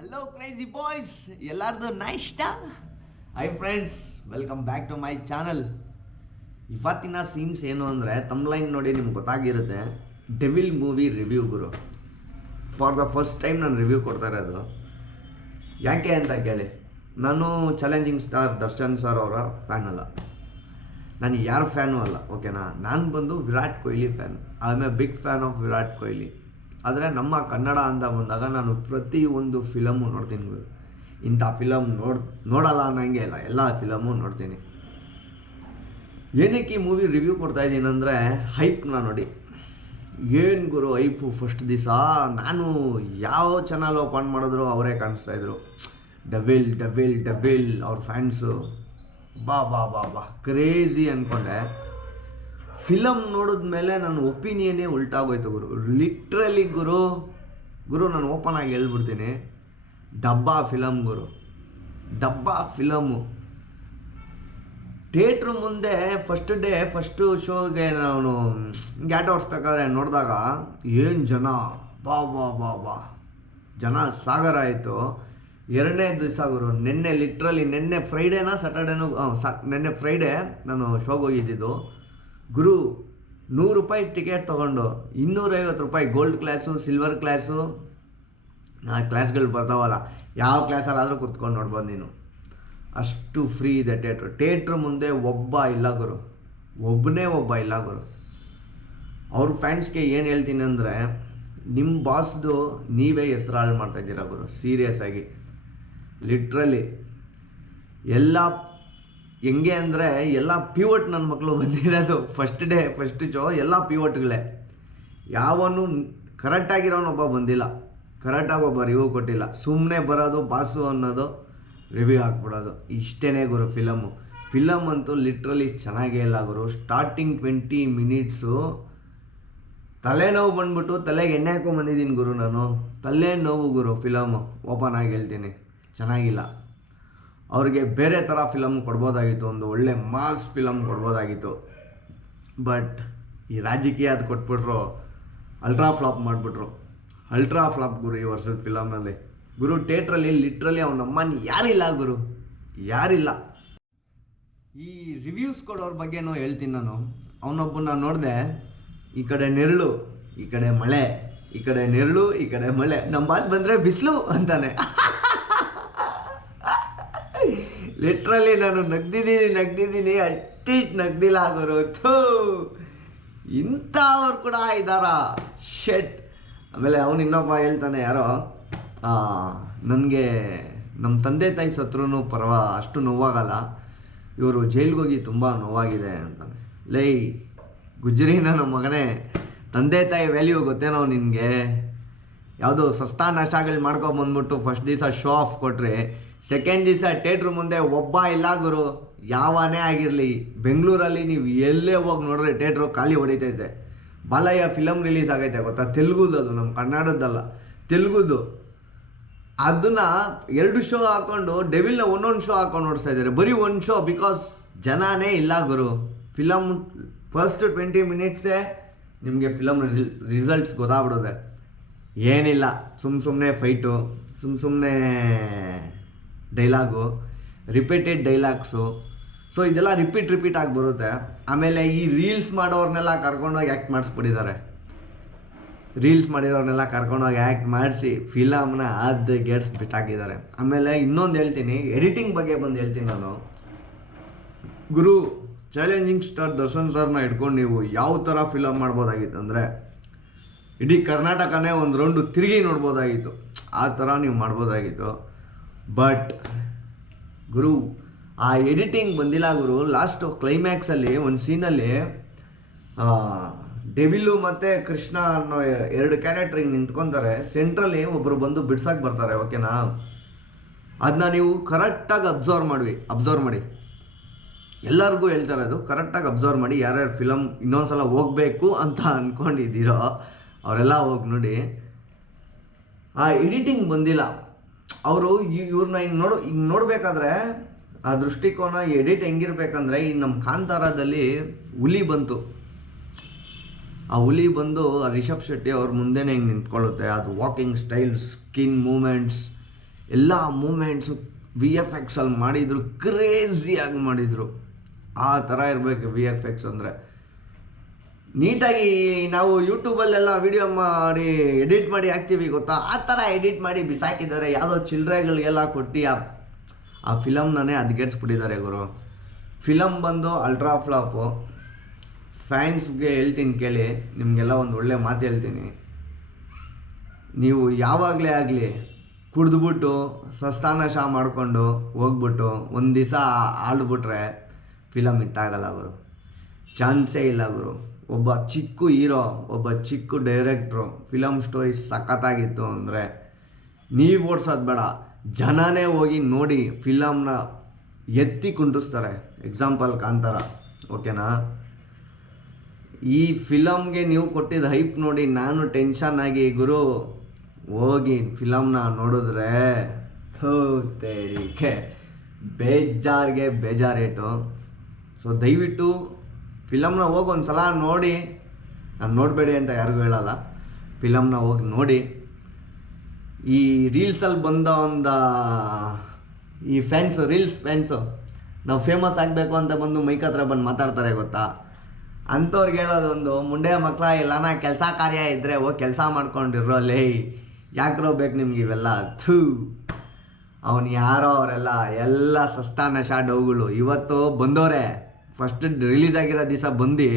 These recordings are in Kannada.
ಹಲೋ ಕ್ರೇಜಿ ಬಾಯ್ಸ್, ಎಲ್ಲಾರ್ದು ನೈಷ್ಟ. Hi friends, welcome back to my channel. ಇವತ್ತಿನ ಸೀನ್ಸ್ ಏನು ಅಂದರೆ ತಮ್ಲೈನ್ ನೋಡಿ ನಿಮ್ಗೆ ಗೊತ್ತಾಗಿರುತ್ತೆ. ಡೆವಿಲ್ ಮೂವಿ ರಿವ್ಯೂ ಗುರು. ಫಾರ್ ದ ಫಸ್ಟ್ ಟೈಮ್ ನಾನು ರಿವ್ಯೂ ಕೊಡ್ತಾ ಇರೋದು. ಯಾಕೆ ಅಂತ ಕೇಳಿ, ನಾನು ಚಾಲೆಂಜಿಂಗ್ ಸ್ಟಾರ್ ದರ್ಶನ್ ಸರ್ ಅವರ ಫ್ಯಾನ್ ಅಲ್ಲ, ನಾನು ಯಾರ ಫ್ಯಾನು ಅಲ್ಲ, ಓಕೆನಾ. ನಾನು ಬಂದು Virat Kohli fan. I am a big fan of Virat Kohli. ಆದರೆ ನಮ್ಮ ಕನ್ನಡ ಅಂತ ಬಂದಾಗ ನಾನು ಪ್ರತಿಯೊಂದು ಫಿಲಮು ನೋಡ್ತೀನಿ ಗುರು. ಇಂಥ ಫಿಲಮ್ ನೋಡಲ್ಲ ಅನ್ನಂಗೆ ಇಲ್ಲ, ಎಲ್ಲ ಫಿಲಮು ನೋಡ್ತೀನಿ. ಏನಕ್ಕೆ ಈ ಮೂವಿ ರಿವ್ಯೂ ಕೊಡ್ತಾ ಇದ್ದೀನಿ ಅಂದರೆ, ಹೈಪ್ನ ನೋಡಿ. ಏನು ಗುರು ಹೈಪು. ಫಸ್ಟ್ ದಿವಸ ನಾನು ಯಾವ ಚಾನಲ್ ಓಪನ್ ಮಾಡಿದ್ರು ಅವರೇ ಕಾಣಿಸ್ತಾಯಿದ್ರು. ಡಬೆಲ್ ಡಬೆಲ್ ಡಬೆಲ್ ಅವ್ರ ಫ್ಯಾನ್ಸು. ಬಾ ಬಾ ಬಾ ಬಾ ಕ್ರೇಜಿ ಅಂದ್ಕೊಂಡೆ. ಫಿಲಮ್ ನೋಡಿದ್ಮೇಲೆ ನನ್ನ ಒಪಿನಿಯನ್ನೇ ಉಲ್ಟಾಗೋಯ್ತು ಗುರು. ಲಿಟ್ರಲಿ ಗುರು ನಾನು ಓಪನ್ ಆಗಿ ಹೇಳ್ಬಿಡ್ತೀನಿ, ಡಬ್ಬಾ ಫಿಲಮ್ ಗುರು, ಡಬ್ಬಾ ಫಿಲಮು. ಥಿಯೇಟ್ರ್ ಮುಂದೆ ಫಸ್ಟು ಶೋಗೆ ನಾನು ಗ್ಯಾಟ್ ಓಡಿಸ್ಬೇಕಾದ್ರೆ ನೋಡಿದಾಗ ಏನು ಜನ, ಬಾ ಬಾ ಬಾ ಬಾ ಜನ ಸಾಗರ ಆಯಿತು. ಎರಡನೇ ದಿವಸ ಗುರು, ನಿನ್ನೆ ಫ್ರೈಡೇನಾ ಸ್ಯಾಟರ್ಡೇನೋ, ನಿನ್ನೆ ಫ್ರೈಡೇ ನಾನು ಶೋಗೆ ಹೋಗಿದ್ದಿದ್ದು ಗುರು. 100 ರೂಪಾಯಿ ಟಿಕೆಟ್ ತೊಗೊಂಡು 250 ರೂಪಾಯಿ ಗೋಲ್ಡ್ ಕ್ಲಾಸು, ಸಿಲ್ವರ್ ಕ್ಲಾಸು, ಕ್ಲಾಸ್ಗಳು ಬರ್ತಾವಲ್ಲ, ಯಾವ ಕ್ಲಾಸಲ್ಲಾದರೂ ಕೂತ್ಕೊಂಡು ನೋಡ್ಬೋದು ನೀನು. ಅಷ್ಟು ಫ್ರೀ ಇದೆ ಥಿಯೇಟ್ರ್ ಮುಂದೆ ಒಬ್ಬ ಇಲ್ಲ ಗುರು, ಒಬ್ಬನೇ ಇಲ್ಲ ಗುರು. ಅವ್ರ ಫ್ಯಾನ್ಸ್ಗೆ ಏನು ಹೇಳ್ತೀನಿ ಅಂದರೆ, ನಿಮ್ಮ ಬಾಸ್ದು ನೀವೇ ಹೆಸರಾಳು ಮಾಡ್ತಾಯಿದ್ದೀರ ಗುರು, ಸೀರಿಯಸ್ ಆಗಿ. ಲಿಟ್ರಲಿ ಎಲ್ಲ ಹೆಂಗೆ ಅಂದರೆ, ಎಲ್ಲ ಪಿವಟ್ ನನ್ನ ಮಕ್ಕಳು ಬಂದಿರೋದು. ಫಸ್ಟ್ ಶೋ ಎಲ್ಲ ಪಿವಟ್ಗಳೇ. ಯಾವನು ಕರೆಕ್ಟಾಗಿರೋನೊಬ್ಬ ಬಂದಿಲ್ಲ, ಕರೆಕ್ಟಾಗಿ ಒಬ್ಬ ರಿವ್ಯೂ ಕೊಟ್ಟಿಲ್ಲ. ಸುಮ್ಮನೆ ಬರೋದು ಬಾಸು ಅನ್ನೋದು, ರಿವ್ಯೂ ಹಾಕ್ಬಿಡೋದು. ಇಷ್ಟೇ ಗುರು ಫಿಲಮ್ ಅಂತೂ ಲಿಟ್ರಲಿ ಚೆನ್ನಾಗೇ ಇಲ್ಲ ಗುರು. ಸ್ಟಾರ್ಟಿಂಗ್ 20 ಮಿನಿಟ್ಸು ತಲೆನೋವು ಬಂದ್ಬಿಟ್ಟು ತಲೆಗೆ ಎಣ್ಣೆ ಹಾಕೊಂಡ್ಬಂದಿದ್ದೀನಿ ಗುರು ನಾನು. ತಲೆನೋವು ಗುರು. ಫಿಲಮು ಓಪನ್ ಆಗಿ ಹೇಳ್ತೀನಿ, ಚೆನ್ನಾಗಿಲ್ಲ. ಅವ್ರಿಗೆ ಬೇರೆ ಥರ ಫಿಲಮ್ ಕೊಡ್ಬೋದಾಗಿತ್ತು, ಒಂದು ಒಳ್ಳೆ ಮಾಸ್ ಫಿಲಮ್ ಕೊಡ್ಬೋದಾಗಿತ್ತು. ಬಟ್ ಈ ರಾಜಕೀಯ ಅದು ಕೊಟ್ಬಿಟ್ರು, ಅಲ್ಟ್ರಾ ಫ್ಲಾಪ್ ಮಾಡಿಬಿಟ್ರು. ಅಲ್ಟ್ರಾ ಫ್ಲಾಪ್ ಗುರು ಈ ವರ್ಷದ ಫಿಲಮಲ್ಲಿ ಗುರು. ಥಿಯೇಟ್ರಲ್ಲಿ ಲಿಟ್ರಲಿ ಅವನಮ್ಮನ ಯಾರಿಲ್ಲ ಗುರು, ಯಾರಿಲ್ಲ. ಈ ರಿವ್ಯೂಸ್ ಕೊಡೋರ ಬಗ್ಗೆನೂ ಹೇಳ್ತೀನಿ ನಾನು. ಅವನೊಬ್ಬನ ನೋಡಿದೆ, ಈ ಕಡೆ ನೆರಳು, ಈ ಕಡೆ ಮಳೆ, ಈ ಕಡೆ ನೆರಳು, ಈ ಕಡೆ ಮಳೆ. ನಮ್ಮ ಬಾಸ್ ಬಂದರೆ ಬಿಸಿಲು ಅಂತಾನೆ. ಲಿಟ್ರಲಿ ನಾನು ನಗ್ದಿದ್ದೀನಿ ಅಷ್ಟಿಷ್ಟು ನಗ್ದಿಲ್ಲ ಗುರು. ಇಂಥವ್ರು ಕೂಡ ಇದ್ದಾರಾ, ಶೆಟ್. ಆಮೇಲೆ ಅವನು ಇನ್ನೊಬ್ಬ ಹೇಳ್ತಾನೆ, ಯಾರೋ ನನಗೆ ನಮ್ಮ ತಂದೆ ತಾಯಿ ಸತ್ರೂ ಅಷ್ಟು ನೋವಾಗಲ್ಲ, ಇವರು ಜೈಲ್ಗೆ ಹೋಗಿ ತುಂಬ ನೋವಾಗಿದೆ ಅಂತಾನೆ. ಲೈ ಗುಜ್ರಿನ ನಮ್ಮ ಮಗನೇ, ತಂದೆ ತಾಯಿ ವ್ಯಾಲ್ಯೂ ಗೊತ್ತೇನೋ ನಿನಗೆ? ಯಾವುದೋ ಸಸ್ತಾ ನಶಾಗಳು ಮಾಡ್ಕೊಂಬಂದ್ಬಿಟ್ಟು ಫಸ್ಟ್ ದಿವಸ ಶೋ ಆಫ್ ಕೊಟ್ಟರೆ, ಸೆಕೆಂಡ್ ದಿವಸ ಥಿಯೇಟ್ರ್ ಮುಂದೆ ಒಬ್ಬ ಇಲ್ಲ ಗುರು. ಯಾವನೇ ಆಗಿರಲಿ, ಬೆಂಗಳೂರಲ್ಲಿ ನೀವು ಎಲ್ಲೇ ಹೋಗಿ ನೋಡ್ರೆ ಥಿಯೇಟ್ರು ಖಾಲಿ ಹೊಡಿತೈತೆ. ಬಾಲಯ್ಯ ಫಿಲಮ್ ರಿಲೀಸ್ ಆಗೈತೆ ಗೊತ್ತಾ, ತೆಲುಗುದು, ಅದು ನಮ್ಮ ಕನ್ನಡದ್ದಲ್ಲ, ತೆಲುಗುದು. ಅದನ್ನು 2 ಶೋ ಹಾಕ್ಕೊಂಡು ಡೆವಿಲ್ನ ಒಂದೊಂದು ಶೋ ಹಾಕೊಂಡು ನೋಡಿಸ್ತಾ ಇದ್ದಾರೆ. ಬರೀ ಒಂದು ಶೋ, ಬಿಕಾಸ್ ಜನನೇ ಇಲ್ಲ ಗುರು. ಫಿಲಮ್ ಫಸ್ಟ್ 20 ಮಿನಿಟ್ಸೇ ನಿಮಗೆ ಫಿಲಮ್ ರಿಸಲ್ಟ್ಸ್ ಗೊತ್ತಾಗ್ಬಿಡೋದೆ. ಏನಿಲ್ಲ, ಸುಮ್ಮನೆ ಫೈಟು, ಸುಮ್ಮನೆ ಡೈಲಾಗು, ರಿಪೀಟೆಡ್ ಡೈಲಾಗ್ಸು. ಸೊ ಇದೆಲ್ಲ ರಿಪೀಟ್ ಆಗಿ ಬರುತ್ತೆ. ಆಮೇಲೆ ಈ ರೀಲ್ಸ್ ಮಾಡೋರ್ನೆಲ್ಲ ಕರ್ಕೊಂಡೋಗಿ ಆ್ಯಕ್ಟ್ ಮಾಡಿಸ್ಬಿಟ್ಟಿದ್ದಾರೆ. ರೀಲ್ಸ್ ಮಾಡಿರೋರ್ನೆಲ್ಲ ಕರ್ಕೊಂಡೋಗಿ ಆ್ಯಕ್ಟ್ ಮಾಡಿಸಿ ಫಿಲಮ್ನ ಗೆಟ್ಸ್ ಬಿಟ್ಟಾಕಿದ್ದಾರೆ. ಆಮೇಲೆ ಇನ್ನೊಂದು ಹೇಳ್ತೀನಿ, ಎಡಿಟಿಂಗ್ ಬಗ್ಗೆ ಬಂದು ಹೇಳ್ತೀನಿ ನಾನು ಗುರು. ಚಾಲೆಂಜಿಂಗ್ ಸ್ಟಾರ್ ದರ್ಶನ್ ಸರ್ನ ಇಟ್ಕೊಂಡು ನೀವು ಯಾವ ಥರ ಫಿಲಮ್ ಮಾಡ್ಬೋದಾಗಿತ್ತು ಅಂದರೆ, ಇಡೀ ಕರ್ನಾಟಕನೇ ಒಂದು ರೌಂಡು ತಿರುಗಿ ನೋಡ್ಬೋದಾಗಿತ್ತು, ಆ ಥರ ನೀವು ಮಾಡ್ಬೋದಾಗಿತ್ತು. ಬಟ್ ಗುರು ಆ ಎಡಿಟಿಂಗ್ ಬಂದಿಲ್ಲ ಗುರು. ಲಾಸ್ಟು ಕ್ಲೈಮ್ಯಾಕ್ಸಲ್ಲಿ ಒಂದು ಸೀನಲ್ಲಿ ಡೆವಿಲು ಮತ್ತು ಕೃಷ್ಣ ಅನ್ನೋ 2 ಕ್ಯಾರೆಕ್ಟ್ರಿಗೆ ನಿಂತ್ಕೊತಾರೆ. ಸೆಂಟ್ರಲ್ಲಿ ಒಬ್ಬರು ಬಂದು ಬಿಡ್ಸಕ್ಕೆ ಬರ್ತಾರೆ, ಓಕೆನಾ. ಅದನ್ನ ನೀವು ಕರೆಕ್ಟಾಗಿ ಅಬ್ಸರ್ವ್ ಮಾಡಿ. ಎಲ್ಲರಿಗೂ ಹೇಳ್ತಾರೆ ಅದು, ಕರೆಕ್ಟಾಗಿ ಅಬ್ಸರ್ವ್ ಮಾಡಿ. ಯಾರ್ಯಾರು ಫಿಲಮ್ ಇನ್ನೊಂದ್ಸಲ ಹೋಗಬೇಕು ಅಂತ ಅಂದ್ಕೊಂಡಿದ್ದೀರೋ ಅವರೆಲ್ಲ ಹೋಗಿ ನೋಡಿ. ಆ ಎಡಿಟಿಂಗ್ ಬಂದಿಲ್ಲ. ಅವರು ಇವ್ರನ್ನ ಹಿಂಗೆ ನೋಡಬೇಕಾದ್ರೆ ಆ ದೃಷ್ಟಿಕೋನ ಎಡಿಟ್ ಹೆಂಗಿರ್ಬೇಕಂದ್ರೆ, ಈ ನಮ್ಮ ಕಾಂತಾರದಲ್ಲಿ ಹುಲಿ ಬಂತು, ಆ ಹುಲಿ ಬಂದು ರಿಷಬ್ ಶೆಟ್ಟಿ ಅವ್ರ ಮುಂದೆನೇ ಹಿಂಗೆ ನಿಂತ್ಕೊಳ್ಳುತ್ತೆ. ಅದು ವಾಕಿಂಗ್ ಸ್ಟೈಲ್, ಸ್ಕಿನ್ ಮೂಮೆಂಟ್ಸ್ ಎಲ್ಲ ಮೂಮೆಂಟ್ಸು VFX ಅಲ್ಲಿ ಮಾಡಿದರು, ಕ್ರೇಜಿಯಾಗಿ ಮಾಡಿದರು. ಆ ಥರ ಇರಬೇಕು VFX ಅಂದರೆ. ನೀಟಾಗಿ ನಾವು ಯೂಟ್ಯೂಬಲ್ಲೆಲ್ಲ ವಿಡಿಯೋ ಮಾಡಿ ಎಡಿಟ್ ಮಾಡಿ ಹಾಕ್ತೀವಿ ಗೊತ್ತಾ, ಆ ಥರ ಎಡಿಟ್ ಮಾಡಿ ಬಿಸಾಕಿದ್ದಾರೆ. ಯಾವುದೋ ಚಿಲ್ಲರೆಗಳಿಗೆಲ್ಲ ಕೊಟ್ಟು ಆ ಫಿಲಮ್ನೇ ಹದ್ಗೆಡ್ಸ್ಬಿಟ್ಟಿದ್ದಾರೆ ಗುರು. ಫಿಲಮ್ ಬಂದು ಅಲ್ಟ್ರಾ ಫ್ಲಾಪು. ಫ್ಯಾನ್ಸ್ಗೆ ಹೇಳ್ತೀನಿ ಕೇಳಿ, ನಿಮಗೆಲ್ಲ ಒಂದು ಒಳ್ಳೆ ಮಾತು ಹೇಳ್ತೀನಿ. ನೀವು ಯಾವಾಗಲೇ ಆಗಲಿ ಕುಡಿದ್ಬಿಟ್ಟು ಸಸ್ತಾನಶ ಮಾಡಿಕೊಂಡು ಹೋಗ್ಬಿಟ್ಟು ಒಂದು ದಿವಸ ಆಡ್ಬಿಟ್ರೆ ಫಿಲಮ್ ಹಿಟ್ಟಾಗಲ್ಲ ಗುರು, ಚಾನ್ಸೇ ಇಲ್ಲ ಗುರು. ಒಬ್ಬ ಚಿಕ್ಕ ಹೀರೋ, ಒಬ್ಬ ಚಿಕ್ಕ ಡೈರೆಕ್ಟ್ರು ಫಿಲಮ್ ಸ್ಟೋರಿ ಸಖತ್ತಾಗಿತ್ತು ಅಂದರೆ ನೀವು ಓಡಿಸೋದು ಬೇಡ, ಜನನೇ ಹೋಗಿ ನೋಡಿ ಫಿಲಮ್ನ ಎತ್ತಿ ಕುಂಡಿಸ್ತಾರೆ. ಎಕ್ಸಾಂಪಲ್ ಕಾಂತಾರ, ಓಕೆನಾ? ಈ ಫಿಲಮ್ಗೆ ನೀವು ಕೊಟ್ಟಿದ್ದ ಹೈಪ್ ನೋಡಿ ನಾನು ಟೆನ್ಷನ್ ಆಗಿ ಗುರು ಹೋಗಿ ಫಿಲಮ್ನ ನೋಡಿದ್ರೆ ತೇರಿಕೆ ಬೇಜಾರಿಗೆ ಬೇಜಾರೇಟು. ಸೊ ದಯವಿಟ್ಟು ಫಿಲಮ್ನ ಹೋಗಿ ಒಂದು ಸಲ ನೋಡಿ. ನಾನು ನೋಡಬೇಡಿ ಅಂತ ಯಾರಿಗೂ ಹೇಳಲ್ಲ, ಫಿಲಮ್ನ ಹೋಗಿ ನೋಡಿ. ಈ ರೀಲ್ಸಲ್ಲಿ ಬಂದ ಒಂದು ಈ ರೀಲ್ಸ್ ಫ್ಯಾನ್ಸು ನಾವು ಫೇಮಸ್ ಆಗಬೇಕು ಅಂತ ಬಂದು ಮೈಕ್ ಹತ್ರ ಬಂದು ಮಾತಾಡ್ತಾರೆ ಗೊತ್ತಾ. ಅಂಥವ್ರಿಗೆ ಹೇಳೋದೊಂದು, ಮುಂಡೆ ಮಕ್ಕಳ ಎಲ್ಲನ ಕೆಲಸ ಕಾರ್ಯ ಇದ್ದರೆ ಹೋಗಿ ಕೆಲಸ ಮಾಡ್ಕೊಂಡಿರೋ ಲೇ, ಯಾಕ್ರೋ ಬೇಕು ನಿಮ್ಗೆ ಇವೆಲ್ಲ? ಅವನು ಯಾರೋ ಅವರೆಲ್ಲ ಎಲ್ಲ ಸಸ್ತಾನಶ ಡೌಗಳು ಇವತ್ತು ಬಂದವರೆ. ಫಸ್ಟ್ ರಿಲೀಸ್ ಆಗಿರೋ ದಿವಸ ಬಂದು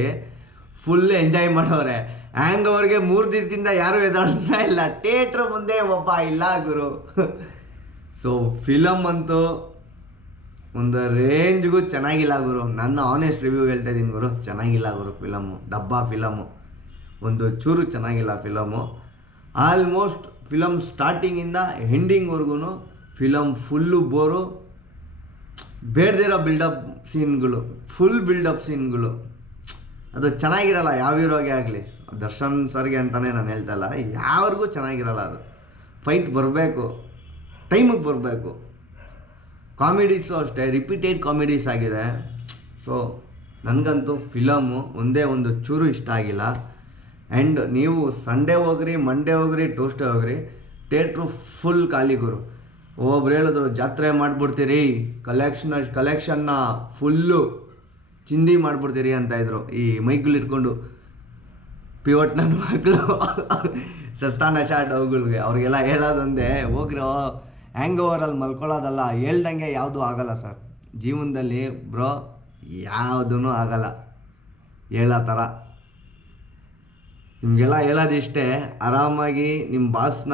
ಫುಲ್ ಎಂಜಾಯ್ ಮಾಡೋರೆ. ಹ್ಯಾಂಗ್ ಅವ್ರಿಗೆ 3 ದಿವಸದಿಂದ ಯಾರೂ ಎದಾಡ್ತಾ ಇಲ್ಲ, ಥಿಯೇಟ್ರ್ ಮುಂದೆ ಒಬ್ಬ ಇಲ್ಲ ಗುರು. ಸೊ ಫಿಲಮ್ ಅಂತೂ ಒಂದು ರೇಂಜ್ಗೂ ಚೆನ್ನಾಗಿಲ್ಲ ಗುರು. ನನ್ನ ಆನೆಸ್ಟ್ ರಿವ್ಯೂ ಹೇಳ್ತಾ ಇದ್ದೀನಿ ಗುರು, ಚೆನ್ನಾಗಿಲ್ಲ ಗುರು ಫಿಲಮು. ಡಬ್ಬಾ ಫಿಲಮು, ಒಂದು ಚೂರು ಚೆನ್ನಾಗಿಲ್ಲ ಫಿಲಮು. ಆಲ್ಮೋಸ್ಟ್ ಫಿಲಮ್ ಸ್ಟಾರ್ಟಿಂಗಿಂದ ಎಂಡಿಂಗ್ವರೆಗೂ ಫಿಲಮ್ ಫುಲ್ಲು ಬೋರು. ಬೇಡದಿರೋ ಬಿಲ್ಡಪ್ ಸೀನ್ಗಳು, ಫುಲ್ ಬಿಲ್ಡಪ್ ಸೀನ್ಗಳು, ಅದು ಚೆನ್ನಾಗಿರಲ್ಲ ಯಾವ ಹೀರೋಗೆ ಆಗಲಿ. ದರ್ಶನ್ ಸರ್ಗೆ ಅಂತಲೇ ನಾನು ಹೇಳ್ತಾ ಇಲ್ಲ, ಯಾವ್ರಿಗೂ ಚೆನ್ನಾಗಿರಲ್ಲ ಅದು. ಫೈಟ್ ಬರಬೇಕು, ಟೈಮಿಗೆ ಬರಬೇಕು. ಕಾಮಿಡೀಸು ಅಷ್ಟೇ ರಿಪೀಟೆಡ್ ಕಾಮಿಡೀಸ್ ಆಗಿದೆ. ಸೊ ನನಗಂತೂ ಫಿಲಮು ಒಂದೇ ಒಂದು ಚೂರು ಇಷ್ಟ ಆಗಿಲ್ಲ. ಆ್ಯಂಡ್ ನೀವು ಸಂಡೇ ಹೋಗ್ರಿ, ಮಂಡೇ ಹೋಗ್ರಿ, ಟ್ಯೂಸ್ಡೇ ಹೋಗ್ರಿ, ಥಿಯೇಟ್ರು ಫುಲ್ ಖಾಲಿ ಗುರು. ಒಬ್ಬೊಬ್ರು ಹೇಳಿದ್ರು ಜಾತ್ರೆ ಮಾಡಿಬಿಡ್ತೀರಿ, ಕಲೆಕ್ಷನ್ನ ಫುಲ್ಲು ಚಿಂದಿ ಮಾಡಿಬಿಡ್ತೀರಿ ಅಂತ ಇದ್ರು. ಈ ಮೈಕ್ಗಳು ಇಟ್ಕೊಂಡು ಪಿವಟ್ ನನ್ನ ಮಕ್ಕಳು ಸಸ್ತಾನಶ ಡೌಗಳಿಗೆ ಅವ್ರಿಗೆಲ್ಲ ಹೇಳೋದೊಂದೇ, ಹೋಗ್ರೋ ಹ್ಯಾಂಗ್ ಓವರಲ್ಲಿ ಮಲ್ಕೊಳ್ಳೋದಲ್ಲ. ಹೇಳ್ದಂಗೆ ಯಾವುದೂ ಆಗಲ್ಲ ಸರ್ ಜೀವನದಲ್ಲಿ ಬ್ರೋ, ಯಾವುದೂ ಆಗಲ್ಲ. ಹೇಳೋ ಥರ ನಿಮಗೆಲ್ಲ ಹೇಳೋದಿಷ್ಟೇ, ಆರಾಮಾಗಿ ನಿಮ್ಮ ಬಾಸ್ನ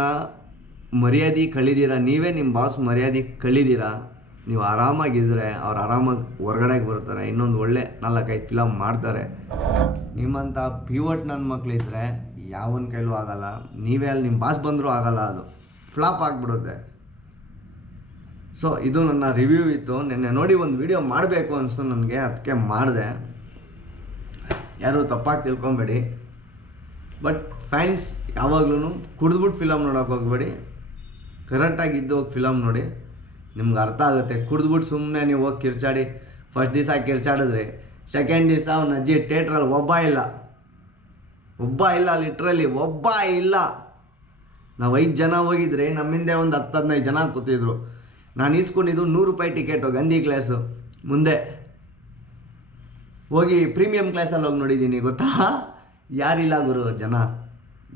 ಮರ್ಯಾದೆ ಕಳಿದೀರ, ನೀವೇ ನಿಮ್ಮ ಬಾಸ್ ಮರ್ಯಾದೆ ಕಳಿದೀರ. ನೀವು ಆರಾಮಾಗಿದ್ದರೆ ಅವ್ರು ಆರಾಮಾಗಿ ಹೊರಗಡೆಗೆ ಬರ್ತಾರೆ, ಇನ್ನೊಂದು ಒಳ್ಳೆ 4-5 ಫಿಲಮ್ ಮಾಡ್ತಾರೆ. ನಿಮ್ಮಂಥ ಪಿವಟ್ ನನ್ನ ಮಕ್ಕಳಿದ್ರೆ ಯಾವನ ಕೈಲೂ ಆಗಲ್ಲ. ನೀವೇ ಅಲ್ಲಿ ನಿಮ್ಮ ಬಾಸ್ ಬಂದರೂ ಆಗಲ್ಲ, ಅದು ಫ್ಲಾಪ್ ಆಗಿಬಿಡುತ್ತೆ. ಸೊ ಇದು ನನ್ನ ರಿವ್ಯೂ ಇತ್ತು. ನೆನ್ನೆ ನೋಡಿ ಒಂದು ವಿಡಿಯೋ ಮಾಡಬೇಕು ಅನಿಸ್ತು ನನಗೆ, ಅದಕ್ಕೆ ಮಾಡಿದೆ. ಯಾರೂ ತಪ್ಪಾಗಿ ತಿಳ್ಕೊಬೇಡಿ. ಬಟ್ ಫ್ಯಾನ್ಸ್ ಯಾವಾಗ್ಲೂ ಕುಡಿದ್ಬಿಟ್ಟು ಫಿಲಮ್ ನೋಡೋಕೆ ಹೋಗ್ಬೇಡಿ, ಕರೆಕ್ಟಾಗಿದ್ದು ಹೋಗಿ ಫಿಲಮ್ ನೋಡಿ, ನಿಮ್ಗೆ ಅರ್ಥ ಆಗುತ್ತೆ. ಕುಡಿದ್ಬಿಟ್ಟು ಸುಮ್ಮನೆ ನೀವು ಹೋಗಿ ಕಿರ್ಚಾಡಿ, ಫಸ್ಟ್ ದಿವಸ ಕಿರ್ಚಾಡಿದ್ರಿ, ಸೆಕೆಂಡ್ ದಿವಸ ಅವ್ನ ಅಜ್ಜಿ ಥಿಯೇಟ್ರಲ್ಲಿ ಒಬ್ಬ ಇಲ್ಲ, ಲಿಟ್ರಲಿ ಒಬ್ಬ ಇಲ್ಲ. ನಾವು 5 ಜನ ಹೋಗಿದ್ರೆ ನಮ್ಮಿಂದೆ ಒಂದು 10-15 ಜನ ಕೂತಿದ್ರು. ನಾನು ಈಸ್ಕೊಂಡಿದ್ದು 100 ರೂಪಾಯಿ ಟಿಕೆಟು ಗಾಂಧಿ ಕ್ಲಾಸು ಮುಂದೆ ಹೋಗಿ ಪ್ರೀಮಿಯಂ ಕ್ಲಾಸಲ್ಲಿ ಹೋಗಿ ನೋಡಿದ್ದೀನಿ ಗೊತ್ತಾ. ಯಾರಿಲ್ಲ ಗುರು,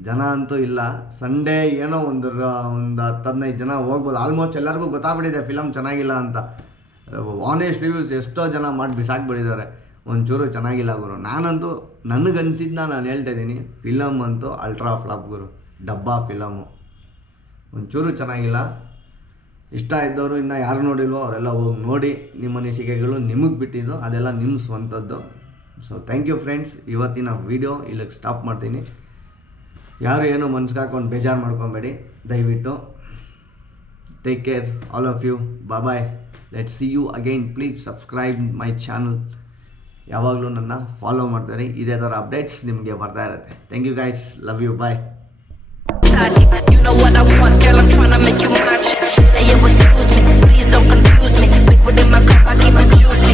ಜನ ಅಂತೂ ಇಲ್ಲ. ಸಂಡೇ ಏನೋ ಒಂದು 10-15 ಜನ ಹೋಗ್ಬೋದು. ಆಲ್ಮೋಸ್ಟ್ ಎಲ್ಲರಿಗೂ ಗೊತ್ತಾಗ್ಬಿಟ್ಟಿದೆ ಫಿಲಮ್ ಚೆನ್ನಾಗಿಲ್ಲ ಅಂತ. ಆನೆಸ್ಟ್ ರಿವ್ಯೂಸ್ ಎಷ್ಟೋ ಜನ ಮಾಡಿ ಬಿಸಾಕ್ಬಿಟ್ಟಿದ್ದಾರೆ, ಒಂಚೂರು ಚೆನ್ನಾಗಿಲ್ಲ ಗುರು. ನಾನಂತೂ ನನಗನ್ಸಿದ್ದನ್ನ ನಾನು ಹೇಳ್ತಾ ಇದ್ದೀನಿ, ಫಿಲಮ್ ಅಂತೂ ಅಲ್ಟ್ರಾ ಫ್ಲಾಪ್ ಗುರು, ಡಬ್ಬಾ ಫಿಲಮು, ಒಂಚೂರು ಚೆನ್ನಾಗಿಲ್ಲ. ಇಷ್ಟ ಇದ್ದವರು ಇನ್ನೂ ಯಾರು ನೋಡಿಲ್ವೋ ಅವರೆಲ್ಲ ಹೋಗಿ ನೋಡಿ. ನಿಮ್ಮ ಅನಿಸಿಕೆಗಳು ನಿಮಗೆ ಬಿಟ್ಟಿದ್ದು, ಅದೆಲ್ಲ ನಿಮ್ಮ ಸ್ವಂತದ್ದು. So thank you friends. ಇವತ್ತಿನ ವಿಡಿಯೋ ಇಲ್ಲಿಗೆ ಸ್ಟಾಪ್ ಮಾಡ್ತೀನಿ. ಯಾರು ಏನೋ ಮನ್ಸಿಗೆ ಹಾಕೊಂಡು ಬೇಜಾರು ಮಾಡ್ಕೊಬೇಡಿ ದಯವಿಟ್ಟು. Take care all of you. Bye. Let's see you again. Please subscribe my channel. ಯಾವಾಗಲೂ ನನ್ನ ಫಾಲೋ ಮಾಡ್ತಾರೆ, ಇದೇ ಥರ ಅಪ್ಡೇಟ್ಸ್ ನಿಮಗೆ ಬರ್ತಾ ಇರುತ್ತೆ. Thank you guys, love you, bye. You know what I want, girl, I'm tryna make you mine. Hey, yo, excuse me, please don't confuse me. Liquid in my cup, I keep it juicy.